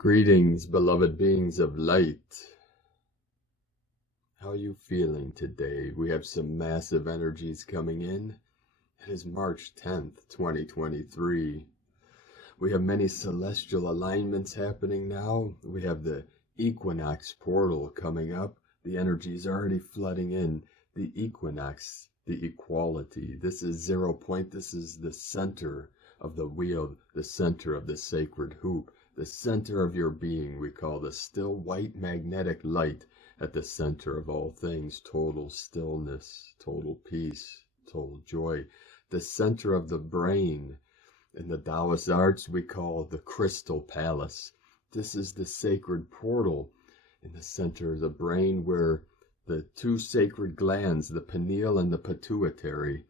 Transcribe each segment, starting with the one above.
Greetings, beloved beings of light. How are you feeling today? We have some massive energies coming in. It is March 10th, 2023. We have many celestial alignments happening now. We have the equinox portal coming up. The energy is already flooding in. The equinox, the equality. This is 0 point. This is the center of the wheel, the center of the sacred hoop. The center of your being we call the still white magnetic light at the center of all things, total stillness, total peace, total joy. The center of the brain in the Taoist arts we call the crystal palace. This is the sacred portal in the center of the brain where the two sacred glands, the pineal and the pituitary,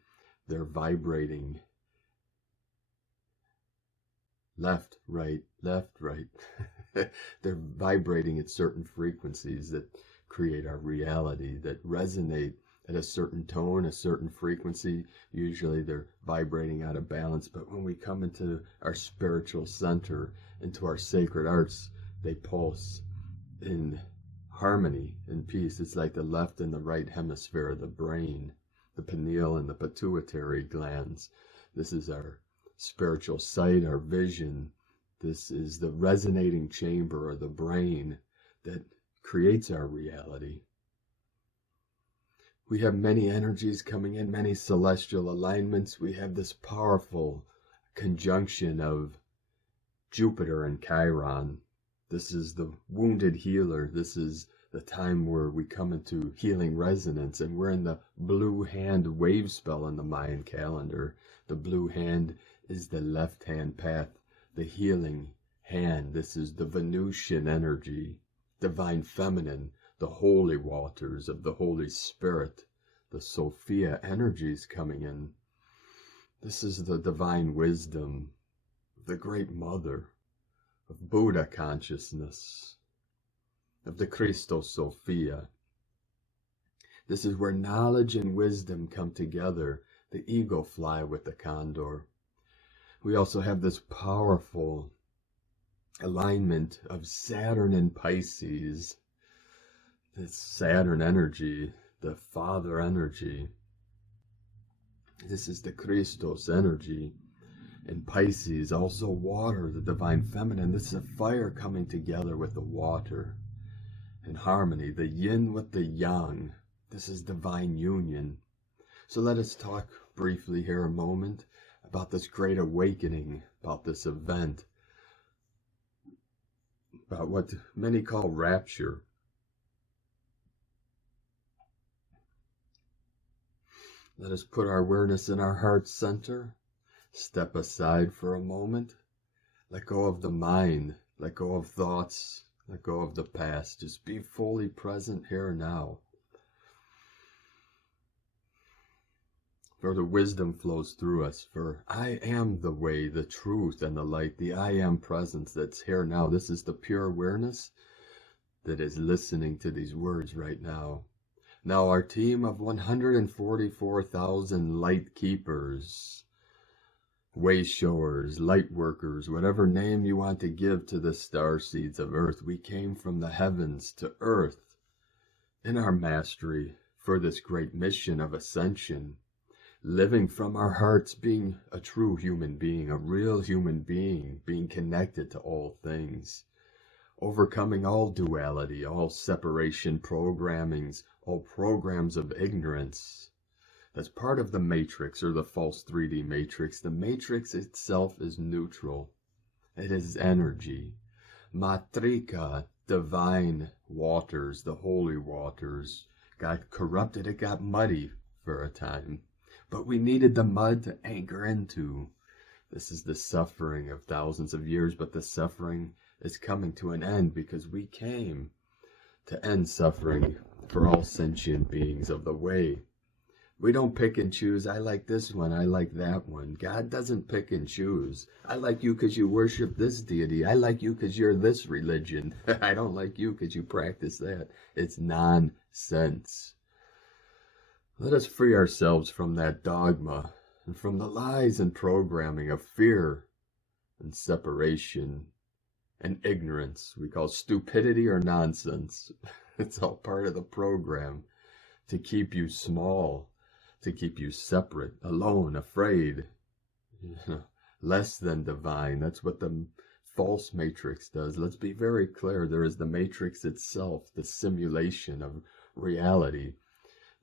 they're vibrating. Left, right. They're vibrating at certain frequencies that create our reality, that resonate at a certain tone, a certain frequency. Usually they're vibrating out of balance, but when we come into our spiritual center, into our sacred arts, they pulse in harmony, in peace. It's like the left and the right hemisphere of the brain, the pineal and the pituitary glands. This is our spiritual sight, our vision. This is the resonating chamber of the brain that creates our reality. We have many energies coming in, many celestial alignments. We have this powerful conjunction of Jupiter and Chiron. This is the wounded healer. This is the time where we come into healing resonance, and we're in the blue hand wave spell in the Mayan calendar. The blue hand is the left hand path, the healing hand. This is the Venusian energy, divine feminine, the holy waters of the Holy Spirit, the Sophia energies coming in. This is the divine wisdom, the great mother, of Buddha consciousness, of the Christos Sophia. This is where knowledge and wisdom come together, the eagle fly with the condor. We also have this powerful alignment of Saturn and Pisces. This Saturn energy, the father energy. This is the Christos energy. And Pisces, also water, the divine feminine. This is a fire coming together with the water. In harmony, the yin with the yang. This is divine union. So let us talk briefly here a moment about this great awakening, about this event, about what many call rapture. Let us put our awareness in our heart center, step aside for a moment, let go of the mind, let go of thoughts, let go of the past. Just be fully present here now. For the wisdom flows through us. For I am the way, the truth, and the light. The I am presence that's here now. This is the pure awareness that is listening to these words right now. Now our team of 144,000 light keepers, way showers, light workers, whatever name you want to give to the star seeds of earth. We came from the heavens to earth in our mastery for this great mission of ascension. Living from our hearts, being a true human being, a real human being, being connected to all things, overcoming all duality, all separation programmings, all programs of ignorance. That's part of the matrix, or the false 3D matrix. The matrix itself is neutral. It is energy. Matrika, divine waters, the holy waters, got corrupted. It got muddy for a time. But we needed the mud to anchor into. This is the suffering of thousands of years, but the suffering is coming to an end because we came to end suffering for all sentient beings of the way. We don't pick and choose. I like this one. I like that one. God doesn't pick and choose. I like you because you worship this deity. I like you because you're this religion. I don't like you because you practice that. It's nonsense. Let us free ourselves from that dogma and from the lies and programming of fear and separation and ignorance. We call stupidity or nonsense. It's all part of the program to keep you small, to keep you separate, alone, afraid, less than divine. That's what the false matrix does. Let's be very clear. There is the matrix itself, the simulation of reality.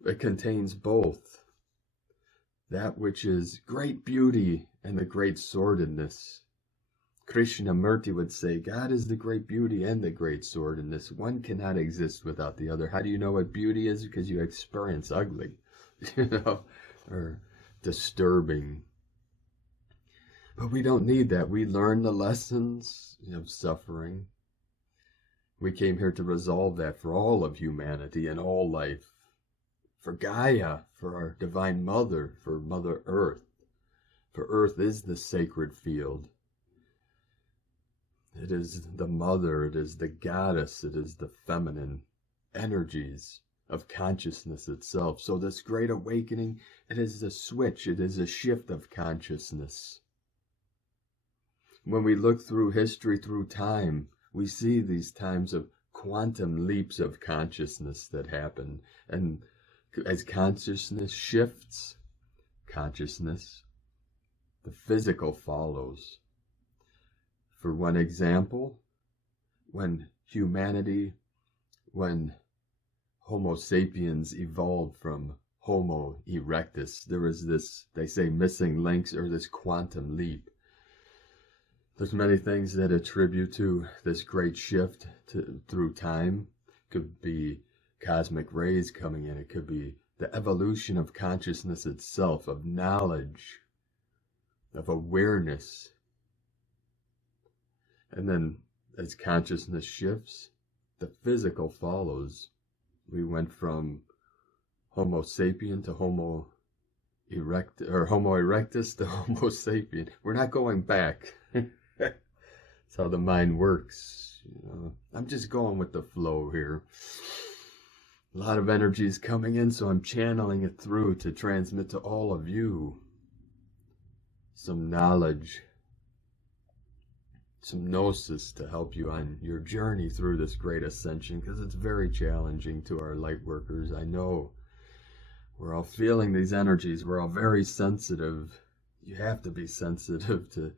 It contains both that which is great beauty and the great sordidness. Krishnamurti would say, God is the great beauty and the great sordidness. One cannot exist without the other. How do you know what beauty is? Because you experience ugly, or disturbing. But we don't need that. We learn the lessons of suffering. We came here to resolve that for all of humanity and all life. For Gaia, for our Divine Mother, for Mother Earth. For Earth is the sacred field. It is the mother, it is the goddess, it is the feminine energies of consciousness itself. So this great awakening, it is a switch, it is a shift of consciousness. When we look through history, through time, we see these times of quantum leaps of consciousness that happen. And as consciousness shifts, the physical follows. For one example, when Homo sapiens evolved from Homo erectus, there was this, they say, missing links, or this quantum leap. There's many things that attribute to this great shift through time. It could be cosmic rays coming in. It could be the evolution of consciousness itself, of knowledge, of awareness. And then as consciousness shifts, the physical follows. We went from Homo sapien to Homo erectus to Homo sapien. We're not going back. That's how the mind works. I'm just going with the flow here. A lot of energy is coming in, so I'm channeling it through to transmit to all of you some knowledge, some gnosis to help you on your journey through this great ascension, because it's very challenging to our light workers. I know we're all feeling these energies. We're all very sensitive. You have to be sensitive to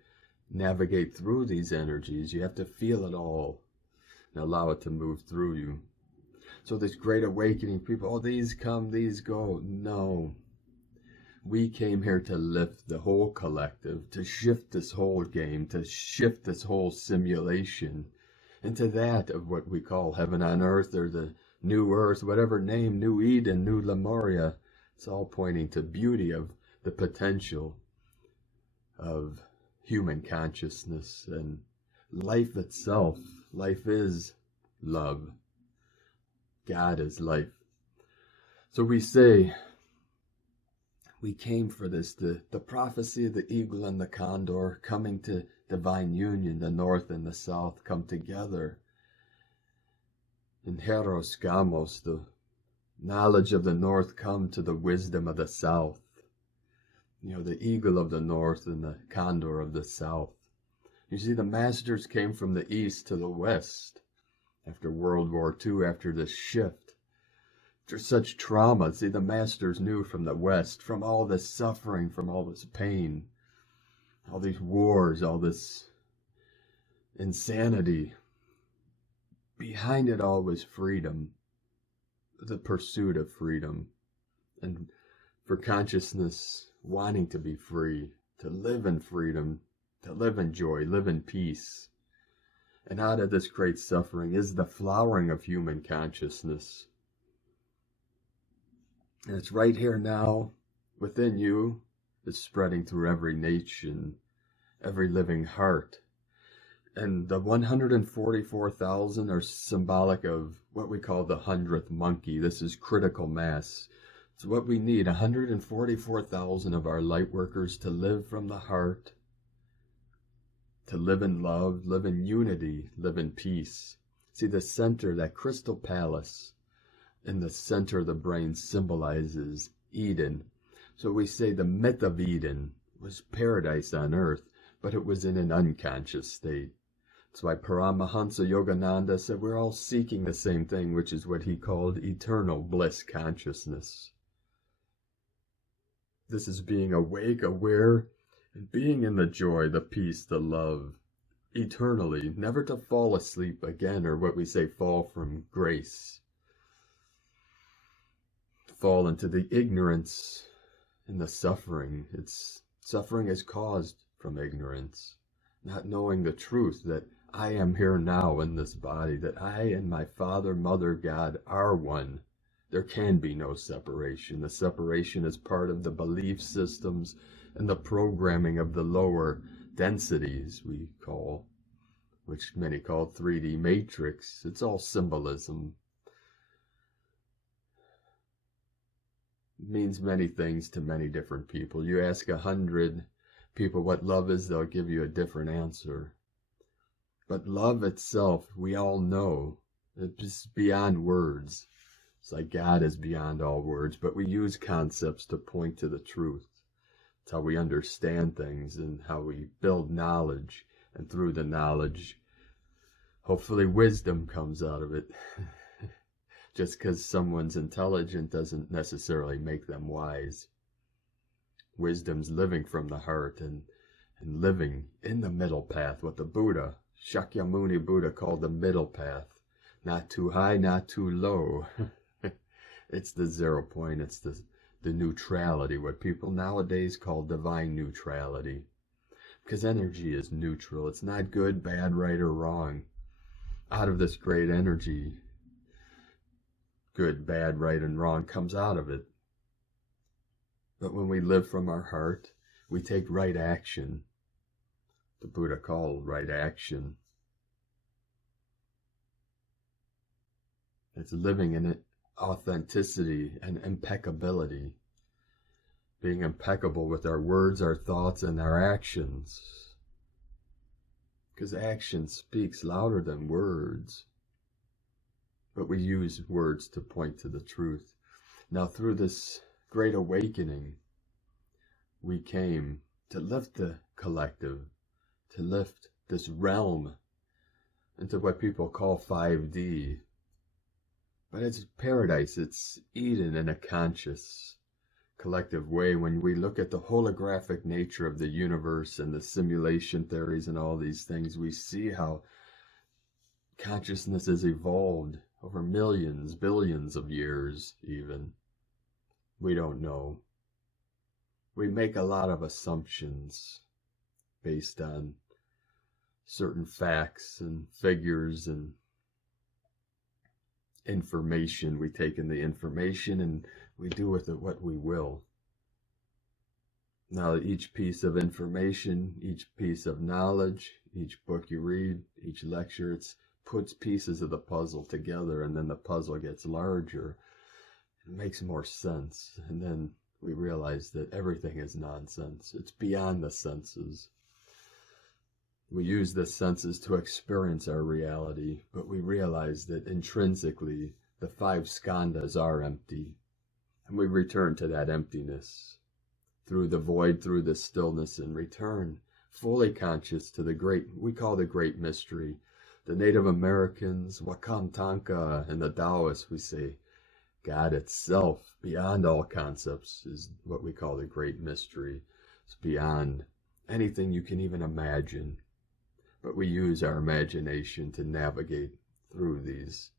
navigate through these energies. You have to feel it all and allow it to move through you. So this great awakening, people, oh, these come, these go. No. We came here to lift the whole collective, to shift this whole game, to shift this whole simulation into that of what we call heaven on earth, or the new earth, whatever name, new Eden, new Lemuria. It's all pointing to beauty of the potential of human consciousness and life itself. Life is love. God is life. So we say, we came for this, the prophecy of the eagle and the condor coming to divine union. The north and the south come together. In Heros Gamos, the knowledge of the north come to the wisdom of the south. The eagle of the north and the condor of the south. You see, the masters came from the east to the west after World War II, after this shift. After such trauma, see, the masters knew from the west, from all this suffering, from all this pain, all these wars, all this insanity. Behind it all was freedom, the pursuit of freedom, and for consciousness wanting to be free, to live in freedom, to live in joy, live in peace. And out of this great suffering is the flowering of human consciousness. And it's right here now within you. It's spreading through every nation, every living heart. And the 144,000 are symbolic of what we call the 100th monkey. This is critical mass. It's what we need, 144,000 of our light workers to live from the heart, to live in love, live in unity, live in peace. See, the center, that crystal palace in the center of the brain symbolizes Eden. So we say the myth of Eden was paradise on earth, but it was in an unconscious state. That's why Paramahansa Yogananda said we're all seeking the same thing, which is what he called eternal bliss consciousness. This is being awake, aware, and being in the joy, the peace, the love, eternally, never to fall asleep again, or what we say, fall from grace. Fall into the ignorance and the suffering. Suffering is caused from ignorance, not knowing the truth that I am here now in this body, that I and my Father, Mother, God are one. There can be no separation. The separation is part of the belief systems and the programming of the lower densities we call, which many call 3D matrix. It's all symbolism. It means many things to many different people. You ask 100 people what love is, they'll give you a different answer. But love itself, we all know, it's just beyond words. It's like God is beyond all words, but we use concepts to point to the truth. It's how we understand things and how we build knowledge. And through the knowledge, hopefully wisdom comes out of it. Just because someone's intelligent doesn't necessarily make them wise. Wisdom's living from the heart and living in the middle path, what the Buddha, Shakyamuni Buddha, called the middle path. Not too high, not too low. It's the 0 point. It's the neutrality, what people nowadays call divine neutrality. Because energy is neutral. It's not good, bad, right, or wrong. Out of this great energy, good, bad, right, and wrong comes out of it. But when we live from our heart, we take right action. The Buddha called right action. It's living in it, authenticity and impeccability. Being impeccable with our words, our thoughts, and our actions. Because action speaks louder than words. But we use words to point to the truth. Now through this great awakening, we came to lift the collective, to lift this realm into what people call 5D. But it's paradise, it's Eden in a conscious, collective way. When we look at the holographic nature of the universe and the simulation theories and all these things, we see how consciousness has evolved over millions, billions of years even. We don't know. We make a lot of assumptions based on certain facts and figures and information. We take in the information and we do with it what we will. Now each piece of information, each piece of knowledge, each book you read, each lecture, it puts pieces of the puzzle together, and then the puzzle gets larger. It makes more sense, and then we realize that everything is nonsense. It's beyond the senses. We use the senses to experience our reality, but we realize that intrinsically the 5 skandhas are empty, and we return to that emptiness through the void, through the stillness, and return fully conscious to the great, we call the great mystery. The Native Americans, Wakantanka, and the Taoists, we say God itself, beyond all concepts, is what we call the great mystery. It's beyond anything you can even imagine. But we use our imagination to navigate through these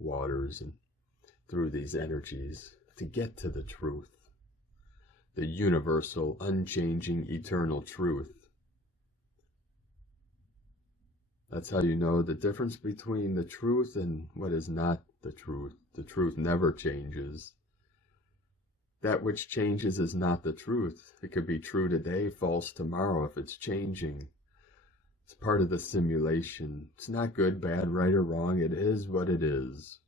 waters and through these energies to get to the truth, the universal, unchanging, eternal truth. That's how you know the difference between the truth and what is not the truth. The truth never changes. That which changes is not the truth. It could be true today, false tomorrow if it's changing. It's part of the simulation. It's not good, bad, right, or wrong. It is what it is.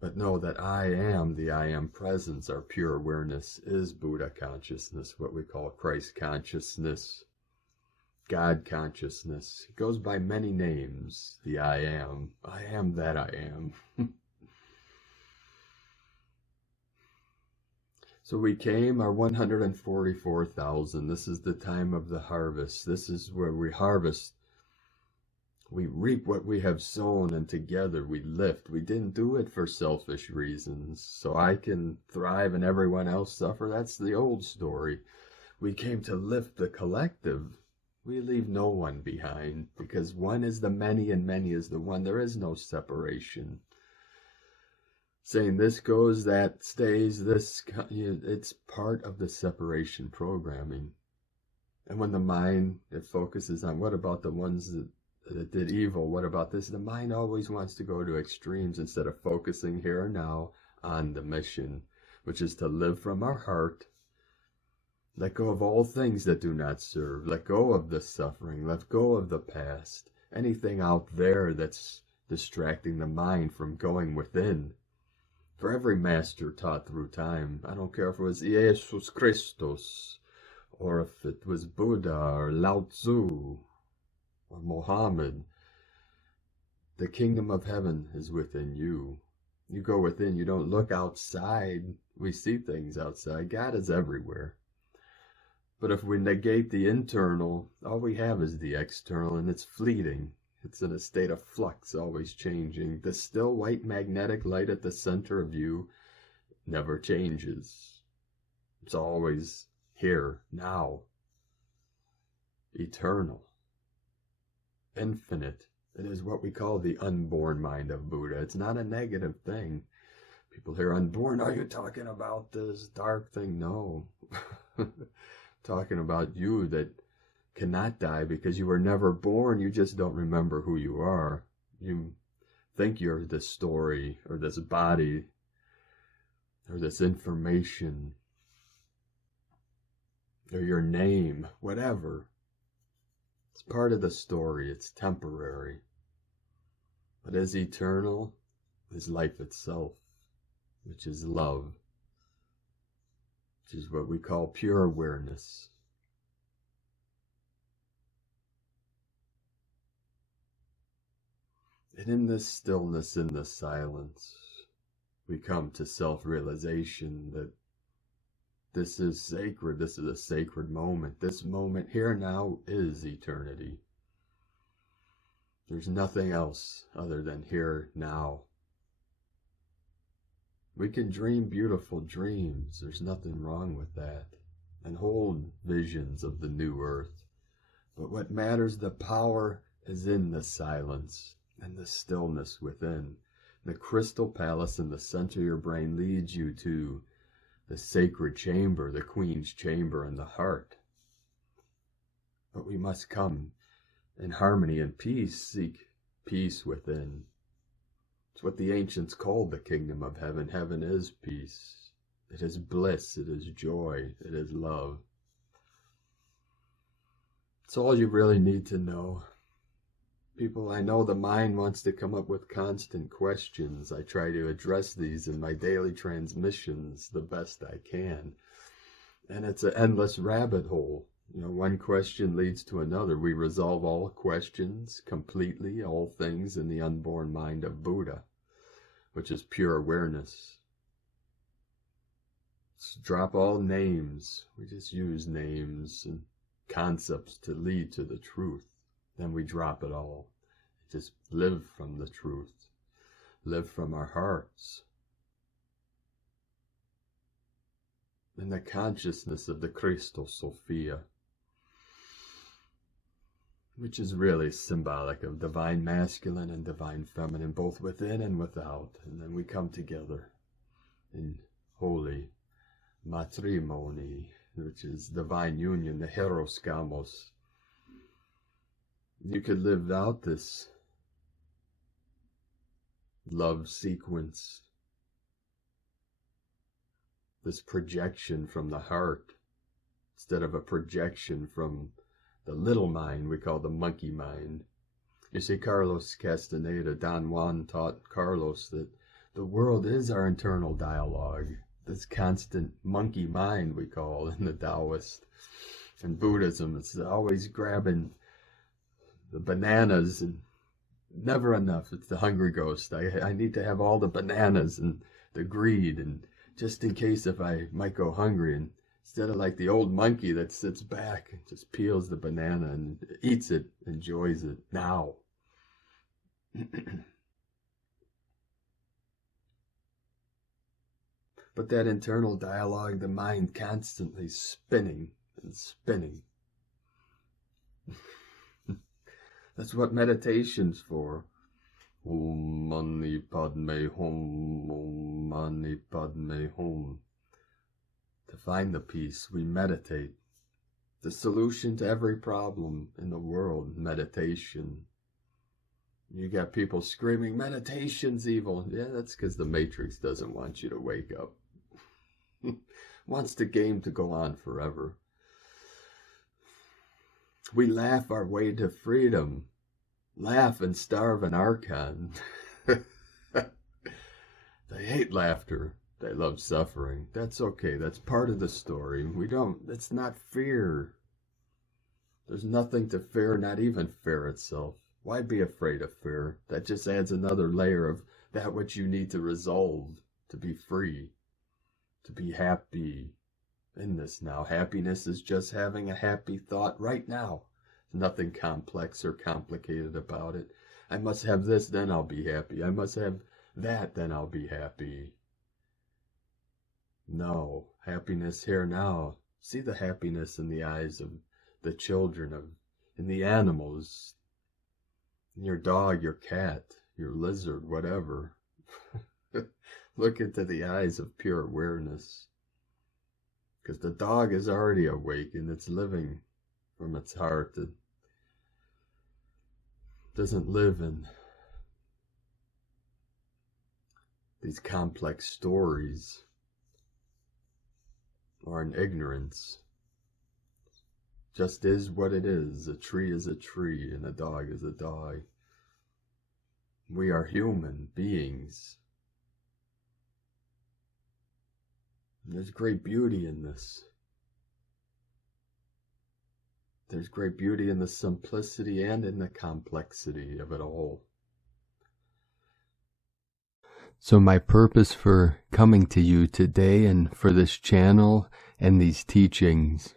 But know that I am the I am presence. Our pure awareness is Buddha consciousness, what we call Christ consciousness, God consciousness. It goes by many names, the I am. I am that I am. So we came, our 144,000. This is the time of the harvest. This is where we harvest We reap what we have sown, and together we lift. We didn't do it for selfish reasons, so I can thrive and everyone else suffer. That's the old story. We came to lift the collective. We leave no one behind, because one is the many and many is the one. There is no separation. Saying this goes, that stays, it's part of the separation programming. And when the mind, it focuses on what about the ones that did evil, what about this? The mind always wants to go to extremes instead of focusing here and now on the mission, which is to live from our heart. Let go of all things that do not serve. Let go of the suffering. Let go of the past. Anything out there that's distracting the mind from going within. For every master taught through time, I don't care if it was Jesus Christus, or if it was Buddha, or Lao Tzu, or Mohammed, the kingdom of heaven is within you. You go within, you don't look outside. We see things outside. God is everywhere. But if we negate the internal, all we have is the external, and it's fleeting. It's in a state of flux, always changing. The still white magnetic light at the center of you never changes. It's always here, now. Eternal. Infinite. It is what we call the unborn mind of Buddha. It's not a negative thing. People hear unborn, are you talking about this dark thing? No. Talking about you that cannot die because you were never born. You just don't remember who you are. You think you're this story or this body or this information or your name, whatever. It's part of the story. It's temporary. But as eternal is life itself, which is love, which is what we call pure awareness. And in this stillness, in this silence, we come to self-realization that this is sacred. This is a sacred moment. This moment here now is eternity. There's nothing else other than here now. We can dream beautiful dreams. There's nothing wrong with that. And hold visions of the new earth. But what matters, the power is in the silence and the stillness within. The crystal palace in the center of your brain leads you to the sacred chamber, the queen's chamber in the heart. But we must come in harmony and peace, seek peace within. It's what the ancients called the kingdom of heaven. Heaven is peace. It is bliss. It is joy. It is love. It's all you really need to know. People, I know the mind wants to come up with constant questions. I try to address these in my daily transmissions the best I can. And it's an endless rabbit hole. You know, one question leads to another. We resolve all questions completely, all things in the unborn mind of Buddha, which is pure awareness. Let's drop all names. We just use names and concepts to lead to the truth. Then we drop it all. Just live from the truth. Live from our hearts. In the consciousness of the Crystal Sophia, which is really symbolic of divine masculine and divine feminine, both within and without. And then we come together in holy matrimony, which is divine union, the Heros Gamos. You could live out this love sequence, this projection from the heart, instead of a projection from the little mind we call the monkey mind. You see, Carlos Castaneda, Don Juan taught Carlos that the world is our internal dialogue, this constant monkey mind we call in the Taoist. In Buddhism, it's always grabbing the bananas and never enough. It's the hungry ghost. I need to have all the bananas and the greed, and just in case if I might go hungry, and instead of like the old monkey that sits back and just peels the banana and eats it, enjoys it now. But that internal dialogue, the mind constantly spinning and spinning. That's what meditation's for. Om Mani Padme Hum, Om Mani Padme Hum. To find the peace, we meditate. The solution to every problem in the world, meditation. You got people screaming, meditation's evil. Yeah, that's because the Matrix doesn't want you to wake up. Wants the game to go on forever. We laugh our way to freedom. Laugh and starve an archon. They hate laughter. They love suffering. That's okay. That's part of the story. It's not fear. There's nothing to fear, not even fear itself. Why be afraid of fear? That just adds another layer of that which you need to resolve to be free, to be happy in this now. Happiness is just having a happy thought right now. Nothing complex or complicated about it. I must have this, then I'll be happy. I must have that, then I'll be happy. No, happiness here now. See the happiness in the eyes of the children, in the animals, in your dog, your cat, your lizard, whatever. Look into the eyes of pure awareness. Because the dog is already awake and it's living from its heart. It doesn't live in these complex stories or in ignorance. Just is what it is. A tree is a tree and a dog is a dog. We are human beings. There's great beauty in this. There's great beauty in the simplicity and in the complexity of it all. So my purpose for coming to you today and for this channel and these teachings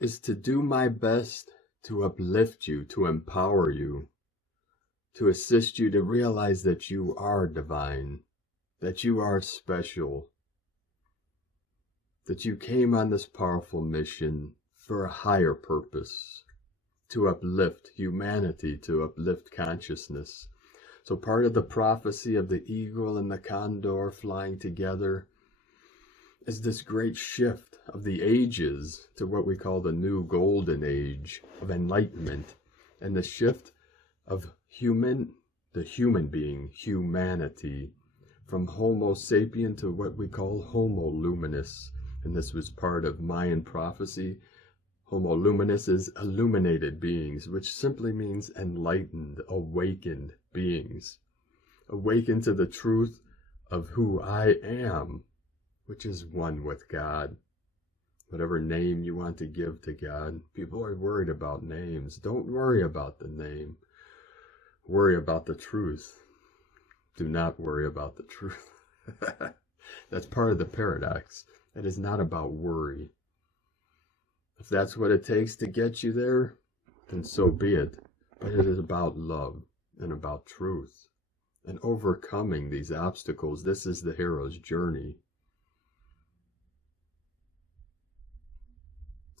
is to do my best to uplift you, to empower you, to assist you to realize that you are divine, that you are special, that you came on this powerful mission for a higher purpose, to uplift humanity, to uplift consciousness. So part of the prophecy of the eagle and the condor flying together is this great shift of the ages to what we call the new golden age of enlightenment, and the shift of the human being, humanity, from Homo sapien to what we call Homo Luminous. And this was part of Mayan prophecy. Homo Luminous is illuminated beings, which simply means enlightened, awakened beings. Awakened to the truth of who I am, which is one with God. Whatever name you want to give to God. People are worried about names. Don't worry about the name. Worry about the truth. Do not worry about the truth. That's part of the paradox. It is not about worry. If that's what it takes to get you there, then so be it. But it is about love and about truth and overcoming these obstacles. This is the hero's journey.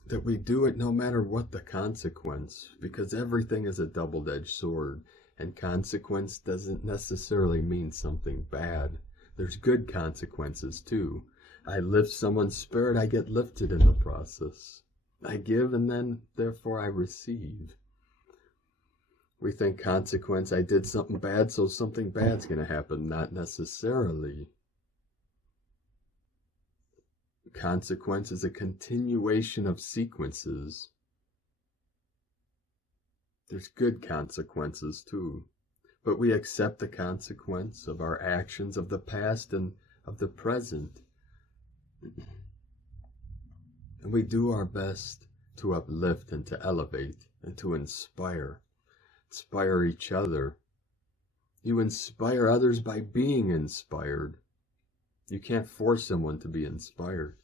That we do it no matter what the consequence, because everything is a double-edged sword, and consequence doesn't necessarily mean something bad. There's good consequences too. I lift someone's spirit, I get lifted in the process. I give and then therefore I receive. We think consequence, I did something bad, so something bad's going to happen. Not necessarily. Consequence is a continuation of sequences. There's good consequences too. But we accept the consequence of our actions of the past and of the present. And we do our best to uplift and to elevate and to inspire. Inspire each other. You inspire others by being inspired. You can't force someone to be inspired.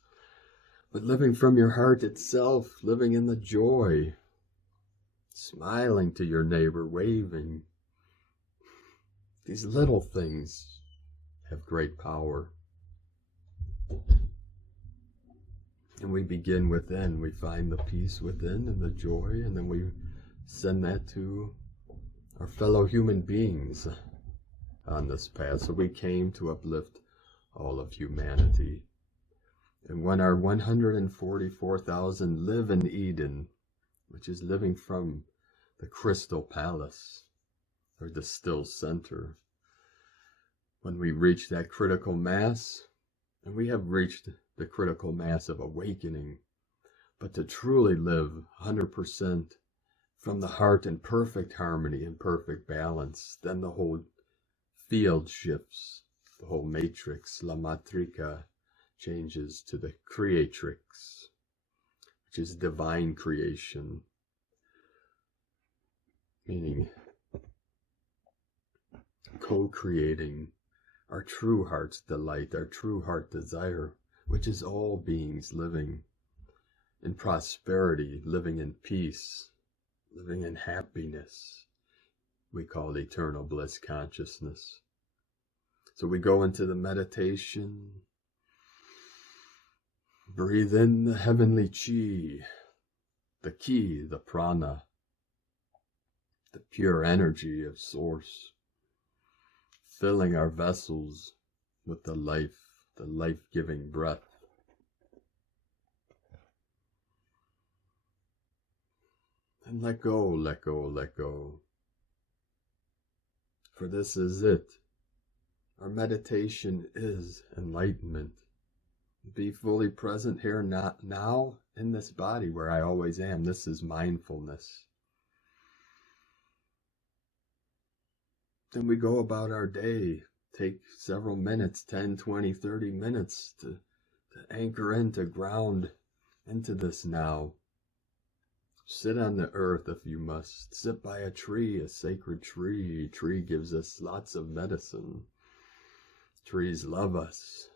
But living from your heart itself, living in the joy, smiling to your neighbor, waving, These little things have great power. And we begin within. We find the peace within and the joy, and then we send that to our fellow human beings on this path. So we came to uplift all of humanity. And when our 144,000 live in Eden, which is living from the crystal palace, or the still center, when we reach that critical mass, and we have reached the critical mass of awakening, but to truly live 100% from the heart in perfect harmony and perfect balance, then the whole field shifts, the whole matrix, la matrica, changes to the creatrix, which is divine creation, meaning co-creating our true heart's delight, our true heart desire, which is all beings living in prosperity, living in peace, living in happiness. We call it eternal bliss consciousness. So we go into the meditation, breathe in the heavenly chi, the ki, the prana, the pure energy of source, filling our vessels with the life-giving breath. And let go, let go, let go. For this is it. Our meditation is enlightenment. Be fully present here now in this body where I always am. This is mindfulness. Then we go about our day. Take several minutes, 10, 20, 30 minutes to anchor in, to ground into this now. Sit on the earth if you must. Sit by a tree, a sacred tree. A tree gives us lots of medicine. Trees love us.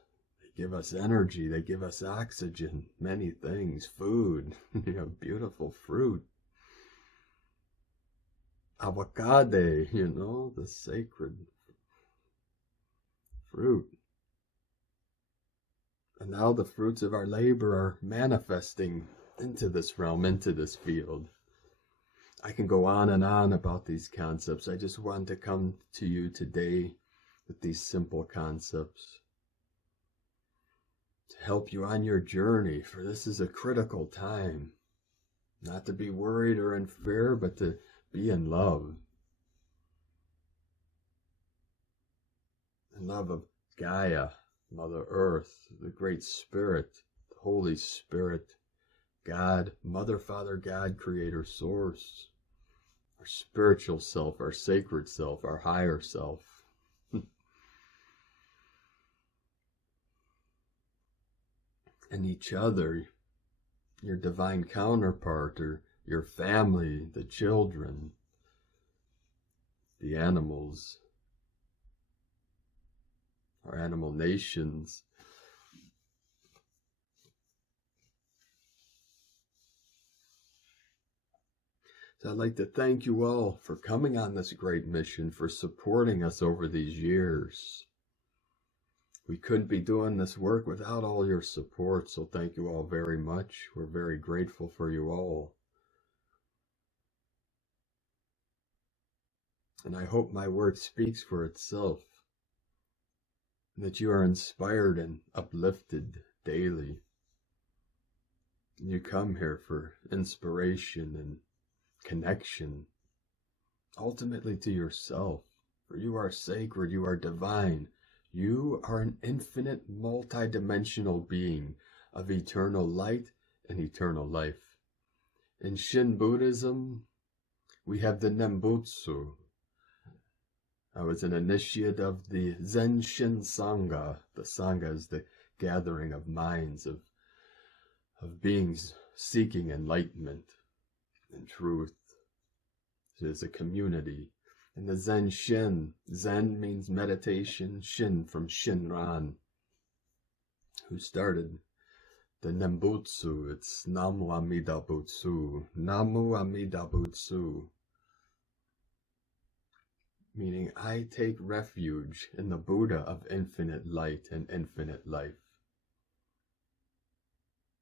They give us energy. They give us oxygen. Many things. Food. Beautiful fruit. Avocado, the sacred fruit. And now the fruits of our labor are manifesting into this realm, into this field. I can go on and on about these concepts. I just want to come to you today with these simple concepts to help you on your journey, for this is a critical time. Not to be worried or in fear, but to be in love. In love of Gaia, Mother Earth, the Great Spirit, the Holy Spirit, God, Mother, Father, God, Creator, Source, our spiritual self, our sacred self, our higher self. And each other, your divine counterpart, or your family, the children, the animals, our animal nations. So I'd like to thank you all for coming on this great mission, for supporting us over these years. We couldn't be doing this work without all your support, so thank you all very much. We're very grateful for you all. And I hope my work speaks for itself, that you are inspired and uplifted daily. You come here for inspiration and connection, ultimately to yourself, for you are sacred, you are divine. You are an infinite, multi-dimensional being of eternal light and eternal life. In Shin Buddhism, we have the Nembutsu. I was an initiate of the Zen Shin Sangha. The Sangha is the gathering of minds, of beings seeking enlightenment and truth. It is a community. And the Zen Shin, Zen means meditation, Shin from Shinran, who started the Nembutsu. It's Namu Amida Butsu, Namu Amida Butsu. meaning I take refuge in the Buddha of infinite light and infinite life.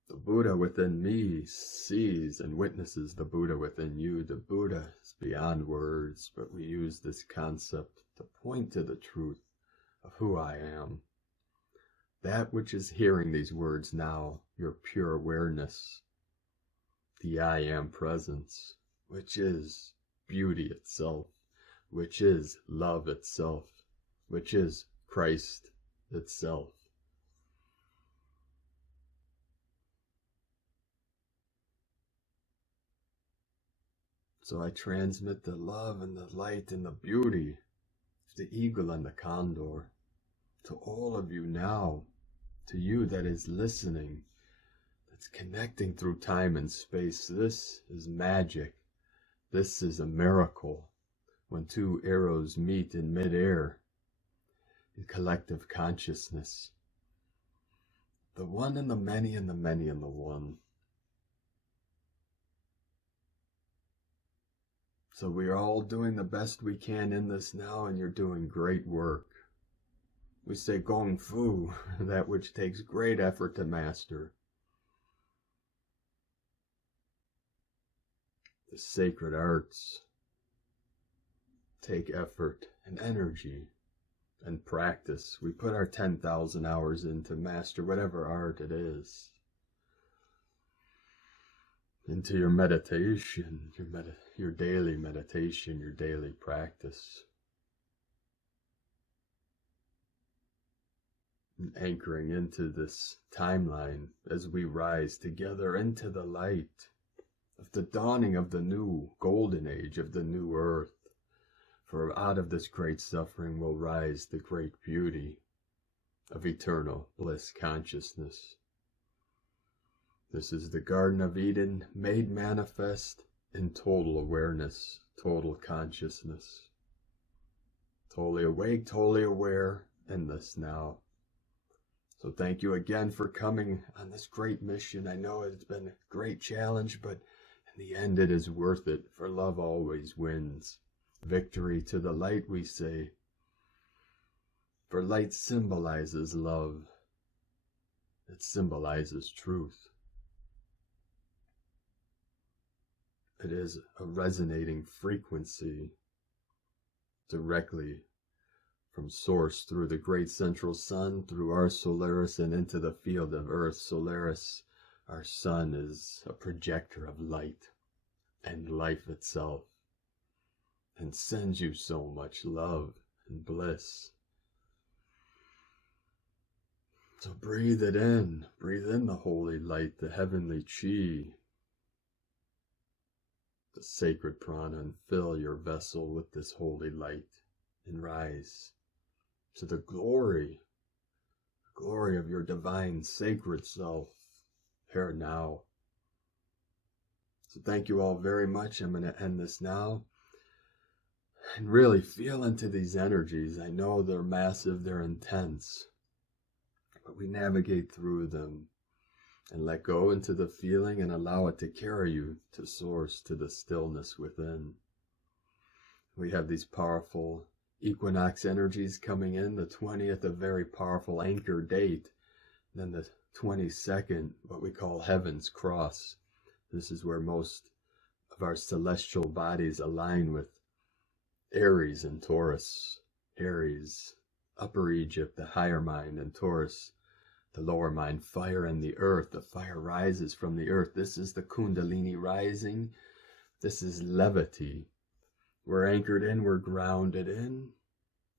The Buddha within me sees and witnesses the Buddha within you. The Buddha is beyond words, but we use this concept to point to the truth of who I am. That which is hearing these words now, your pure awareness, the I am presence, which is beauty itself, which is love itself, which is Christ itself. So I transmit the love and the light and the beauty of the eagle and the condor to all of you now, to you that is listening, that's connecting through time and space. This is magic. This is a miracle when two arrows meet in midair in collective consciousness. The one and the many and the many and the one. So we are all doing the best we can in this now, and you're doing great work. We say Gong Fu, that which takes great effort to master. The sacred arts take effort and energy and practice. We put our 10,000 hours in to master whatever art it is. Into your meditation, your daily meditation, your daily practice. And anchoring into this timeline as we rise together into the light of the dawning of the new golden age of the new earth. For out of this great suffering will rise the great beauty of eternal bliss consciousness. This is the Garden of Eden made manifest in total awareness, total consciousness. Totally awake, totally aware in this now. So thank you again for coming on this great mission. I know it's been a great challenge, but in the end it is worth it, for love always wins. Victory to the light, we say. For light symbolizes love. It symbolizes truth. It is a resonating frequency directly from source through the great central sun, through our Solaris and into the field of Earth. Solaris, our sun, is a projector of light and life itself, and sends you so much love and bliss. So breathe it in. Breathe in the holy light, the heavenly chi, the sacred prana, and fill your vessel with this holy light and rise to the glory of your divine sacred self here now. So thank you all very much. I'm going to end this now and really feel into these energies. I know they're massive, they're intense, but we navigate through them and let go into the feeling and allow it to carry you to source, to the stillness within. We have these powerful equinox energies coming in. The 20th, a very powerful anchor date. Then the 22nd, what we call Heaven's Cross. This is where most of our celestial bodies align with Aries and Taurus. Aries, Upper Egypt, the higher mind, and Taurus, the lower mind, fire and the earth. The fire rises from the earth. This is the Kundalini rising. This is levity. We're anchored in, we're grounded in.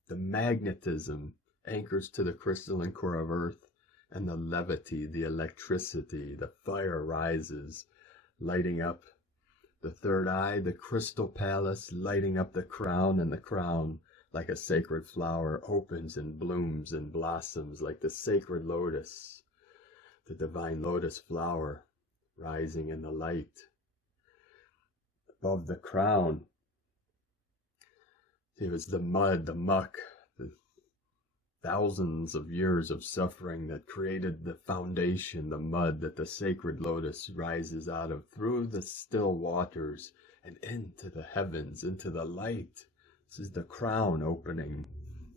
The magnetism anchors to the crystalline core of earth, and the levity, the electricity, the fire rises, lighting up the third eye, the crystal palace, lighting up the crown, and the crown, like a sacred flower, opens and blooms and blossoms like the sacred lotus, the divine lotus flower rising in the light. Above the crown, it was the mud, the muck, the thousands of years of suffering that created the foundation, the mud that the sacred lotus rises out of, through the still waters and into the heavens, into the light. This is the crown opening,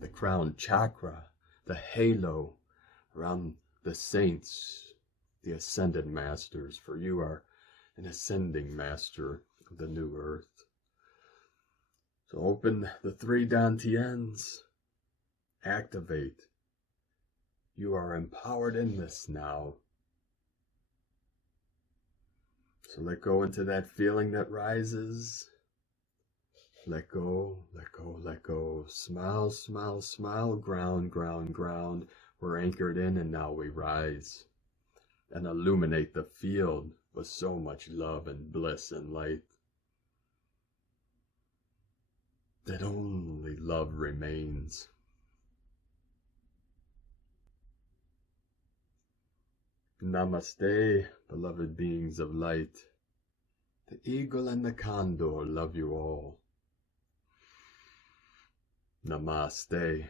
the crown chakra, the halo around the saints, the ascended masters, for you are an ascending master of the new earth. So open the 3 dantians, activate. You are empowered in this now. So let go into that feeling that rises. Let go, let go, let go. Smile, smile, smile. Ground, ground, ground. We're anchored in, and now we rise and illuminate the field with so much love and bliss and light that only love remains. Namaste, beloved beings of light. The eagle and the condor love you all. Namaste.